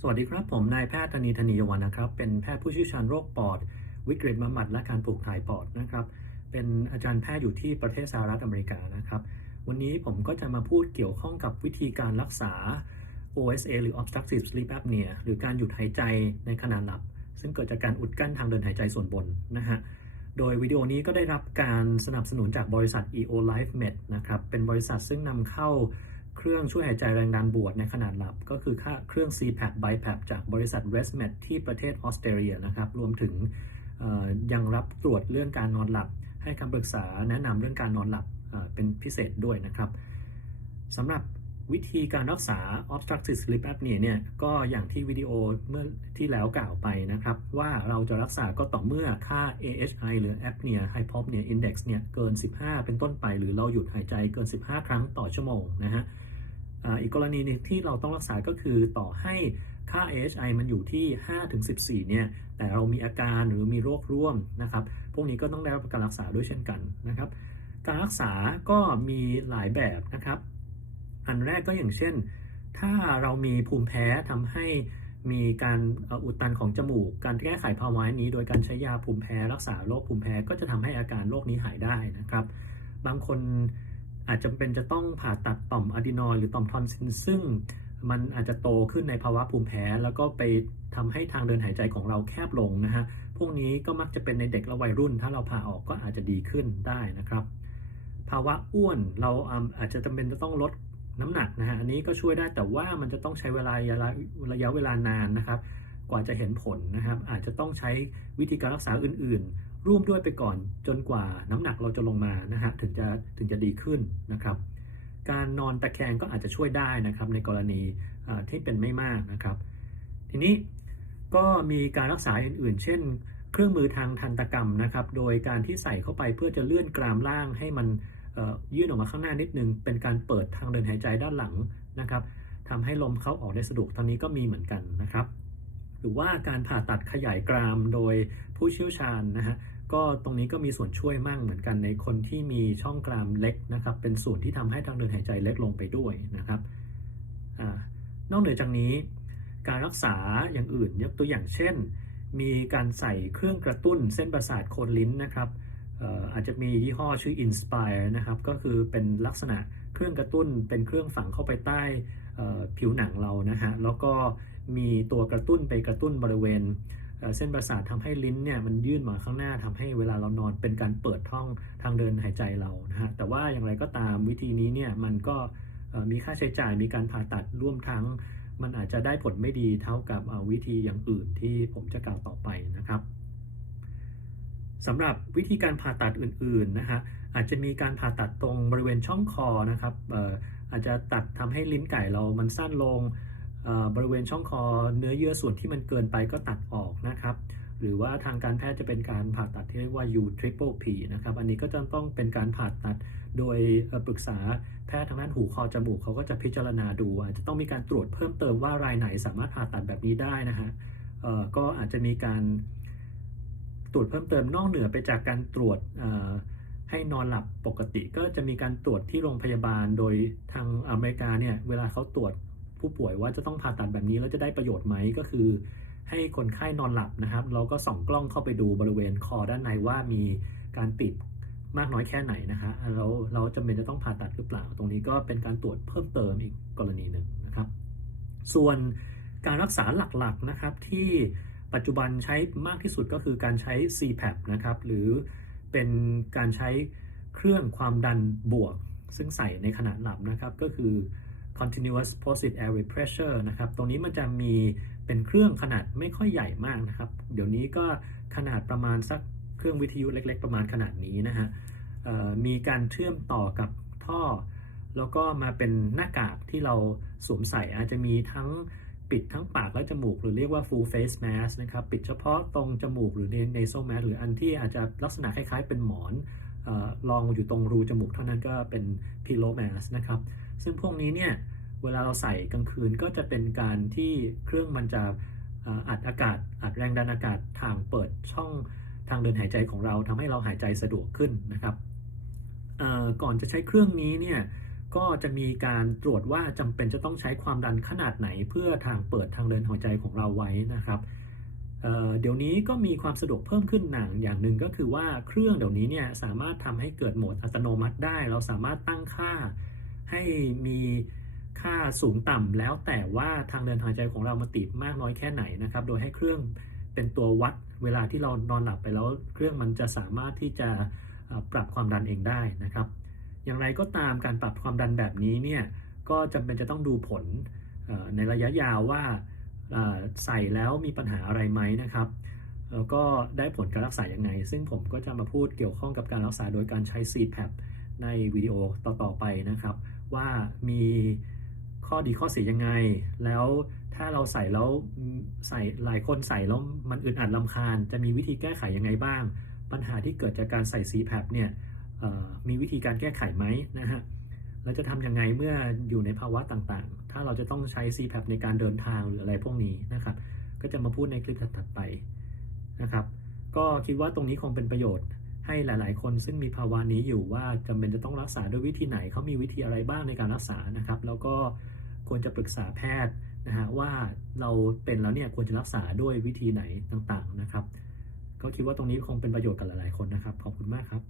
สวัสดีครับ ผมนายแพทย์ธนีธนียวันนะครับ เป็นแพทย์ผู้เชี่ยวชาญโรคปอด วิกฤตบำบัดและการปลูกถ่ายปอดนะครับ เป็นอาจารย์แพทย์อยู่ที่ประเทศสหรัฐอเมริกานะครับ วันนี้ผมก็จะมาพูดเกี่ยวข้องกับวิธีการรักษา OSA หรือ obstructive sleep apnea หรือการหยุดหายใจในขณะหลับ ซึ่งเกิดจากการอุดกั้นทางเดินหายใจส่วนบนนะฮะโดยวิดีโอนี้ก็ได้รับการสนับสนุนจากบริษัท EO Life Med นะครับ เป็นบริษัทซึ่งนำเข้า เครื่องช่วยหายใจแรงดันบวกในขนาดหลับ ก็คือค่าเครื่อง CPAP BiPAP จากบริษัท ResMed ที่ประเทศออสเตรเลียนะครับ รวมถึงยังรับตรวจเรื่องการนอนหลับ ให้คำปรึกษาแนะนำเรื่องการนอนหลับเอ่อเป็นพิเศษด้วยนะครับสำหรับวิธีการรักษา obstructive sleep apnea เนี่ยก็อย่างที่วิดีโอเมื่อที่แล้วกล่าวไปนะครับ ว่าเราจะรักษาก็ต่อเมื่อค่า AHI หรือ apnea hypopnea index เนี่ยเกิน 15 เป็นต้นไป หรือเราหยุดหายใจเกิน 15 ครั้งต่อชั่วโมงนะฮะ อีกกรณีหนึงที่เราต้องรักษาก็คือต่อให้ค่า AHI มันอยู่ที่ 5-14 เนี่ย แต่เรามีอาการหรือมีโรคร่วมนะครับ พวกนี้ก็ต้องได้รับการรักษาด้วยเช่นกันนะครับ การรักษาก็มีหลายแบบนะครับ อันแรกก็อย่างเช่น ถ้าเรามีภูมิแพ้ทำให้มีการอุดตันของจมูก การแก้ไขภาวะนี้โดยการใช้ยาภูมิแพ้ รักษาโรคภูมิแพ้ก็จะทำให้อาการโรคนี้หายได้นะครับ บางคน อาจจะเป็นจะต้องผ่าตัดต่อมอะดีนอยหรือต่อมทอนซิลซึ่งมันอาจจะโตขึ้นในภาวะภูมิแพ้ แล้วก็ไปทำให้ทางเดินหายใจของเราแคบลงนะฮะ พวกนี้ก็มักจะเป็นในเด็กและวัยรุ่น ถ้าเราผ่าออกก็อาจจะดีขึ้นได้นะครับ ภาวะอ้วนเราอาจจะจำเป็นจะต้องลดน้ำหนักนะฮะ อันนี้ก็ช่วยได้แต่ว่ามันจะต้องใช้เวลายะระยะเวลานานนะครับ กว่าจะเห็นผลนะครับ อาจจะต้องใช้วิธีการรักษาอื่น ๆ ร่วมด้วยไปก่อนจนกว่าน้ำหนักเราจะลงมานะฮะถึงจะถึงจะดีขึ้นนะครับ การนอนตะแคงก็อาจจะช่วยได้นะครับในกรณีที่เป็นไม่มากนะครับ ทีนี้ก็มีการรักษาอื่น ๆ เช่น เครื่องมือทางทันตกรรมนะครับ โดยการที่ใส่เข้าไปเพื่อจะเลื่อนกรามล่างให้มันยื่นออกมาข้างหน้านิดนึง เป็นการเปิดทางเดินหายใจด้านหลังนะครับทำให้ลมเข้าออกได้สะดวกทางนี้ก็มีเหมือนกันนะครับ หรือว่าการผ่าตัดขยายกรามโดยผู้เชี่ยวชาญนะฮะก็ตรงนี้ก็มีส่วนช่วยมั่งเหมือนกันในคนที่มีช่องกรามเล็กนะครับเป็นส่วนที่ทำให้ทางเดินหายใจเล็กลงไปด้วยนะครับอนอกเหนือจากนี้ การรักษาอย่างอื่นยกตัวอย่างเช่น มีการใส่เครื่องกระตุ้นเส้นประสาทโคนลิ้นนะครับอาจจะมียี่ห้อชื่อ Inspire นะครับก็คือเป็นลักษณะเครื่องกระตุ้นเป็นเครื่องฝังเข้าไปใต้ ผิวหนังเรานะฮะแล้วก็มีตัวกระตุ้นไปกระตุ้นบริเวณเส้นประสาททำให้ลิ้นเนี่ยมันยื่นมาข้างหน้าทำให้เวลาเรานอนเป็นการเปิดท่องทางเดินหายใจเรานะฮะแต่ว่าอย่างไรก็ตามวิธีนี้เนี่ยมันก็มีค่าใช้จ่ายมีการผ่าตัดร่วมทั้ง มันอาจจะได้ผลไม่ดีเท่ากับวิธีอย่างอื่นที่ผมจะกล่าวต่อไปนะครับสำหรับวิธีการผ่าตัดอื่นๆนะฮะอาจจะมีการผ่าตัดตรงบริเวณช่องคอนะครับ อาจจะตัดทำให้ลิ้นไก่เรามันสั้นลงเอ่อบริเวณช่องคอเนื้อเยื่อส่วนที่มันเกินไปก็ตัดออกนะครับ หรือว่าทางการแพทย์จะเป็นการผ่าตัดที่เรียกว่า U triple P นะครับ อันนี้ก็จะต้องเป็นการผ่าตัดโดยเอ่อปรึกษาแพทย์ทางด้านหูคอจมูกเขาก็จะพิจารณาดู อาจจะต้องมีการตรวจเพิ่มเติมว่ารายไหนสามารถผ่าตัดแบบนี้ได้นะฮะเอ่อก็อาจจะมีการตรวจเพิ่มเติมนอกเหนือไปจากการตรวจเอ่อ ให้นอนหลับปกติก็จะมีการตรวจที่โรงพยาบาล โดยทางอเมริกาเนี่ยเวลาเขาตรวจผู้ป่วยว่าจะต้องผ่าตัดแบบนี้แล้วจะได้ประโยชน์ไหมก็คือ ให้คนไข้นอนหลับนะครับเราก็ส่องกล้องเข้าไปดูบริเวณคอด้านในว่ามีการติดมากน้อยแค่ไหนนะฮะเราเราจำเป็นจะต้องผ่าตัดหรือเปล่า ตรงนี้ก็เป็นการตรวจเพิ่มเติมอีกกรณีหนึ่งนะครับ ส่วนการรักษาหลักๆนะครับที่ปัจจุบันใช้มากที่สุดก็คือการใช้ CPAP นะครับหรือ เป็นการใช้เครื่องความดันบวก ซึ่งใส่ในขณะหลับนะครับ ก็คือ continuous positive airway pressure นะครับ ตรงนี้มันจะมีเป็นเครื่องขนาดไม่ค่อยใหญ่มากนะครับ เดี๋ยวนี้ก็ขนาดประมาณสักเครื่องวิทยุเล็ก ๆ ประมาณขนาดนี้นะฮะมีการเชื่อมต่อกับท่อ แล้วก็มาเป็นหน้ากากที่เราสวมใส่อาจจะมีทั้ง ปิดทั้งปากและจมูก หรือเรียกว่า full face mask นะครับ ปิดเฉพาะตรงจมูกหรือ nasal mask หรืออันที่อาจจะลักษณะคล้ายๆ เป็นหมอนเออรองอยู่ตรงรูจมูกเท่านั้นก็เป็น pillow mask นะครับ ซึ่งพวกนี้เนี่ย เวลาเราใส่กลางคืนก็จะเป็นการที่เครื่องมันจะอัดอากาศ อัดแรงดันอากาศทางเปิดช่องทางเดินหายใจของเราทำให้เราหายใจสะดวกขึ้นนะครับก่อนจะใช้เครื่องนี้เนี่ย ก็จะมีการตรวจว่าจำเป็นจะต้องใช้ความดันขนาดไหน เพื่อทางเปิดทางเดินหัวใจของเราไว้นะครับเเดี๋ยวนี้ก็มีความสะดวกเพิ่มขึ้นหนังอย่างหนึ่งก็คือว่าเครื่องเดี๋ยวนี้เนี่ยสามารถทำให้เกิดโหมดอัตโนมัติได้ เราสามารถตั้งค่าให้มีค่าสูงต่ำแล้วแต่ว่าทางเดินหายใจของเรามันตีบมากน้อยแค่ไหนนะครับ โดยให้เครื่องเป็นตัววัดเวลาที่เรานอนหลับไปแล้ว เครื่องมันจะสามารถที่จะปรับความดันเองได้นะครับ อย่างไรก็ตามการปรับความดันแบบนี้เนี่ยก็จำเป็นจะต้องดูผลในระยะยาวว่าใส่แล้วมีปัญหาอะไรไหมนะครับแล้วก็ได้ผลการรักษาอยังไง ซึ่งผมก็จะมาพูดเกี่ยวข้องกับการรักษาโดยการใช้ CPAP ในวิดีโอต่อๆไปนะครับ ว่ามีข้อดีข้อเสียยังไง แล้วถ้าเราใส่แล้วใส่หลายคนใส่แล้วมันอึดอัดลำคาญ จะมีวิธีแก้ไขยังไงบ้าง ปัญหาที่เกิดจากการใส่ CPAP เนี่ย มีวิธีการแก้ไขไหมนะฮะเราจะทำยังไงเมื่ออยู่ในภาวะต่างๆ ถ้าเราจะต้องใช้ CPAP ในการเดินทางหรืออะไรพวกนี้นะครับ ก็จะมาพูดในคลิปถัดๆไปนะครับ ก็คิดว่าตรงนี้คงเป็นประโยชน์ ให้หลาย ๆ คนซึ่งมีภาวะนี้อยู่ว่าจำเป็นจะต้องรักษาด้วยวิธีไหนเขามีวิธีอะไรบ้างในการรักษานะครับ แล้วก็ควรจะปรึกษาแพทย์นะฮะว่าเราเป็นแล้วเนี่ยควรจะรักษาด้วยวิธีไหนต่างๆนะครับ ก็คิดว่าตรงนี้คงเป็นประโยชน์กับหลายๆคนนะครับ ขอบคุณมากครับ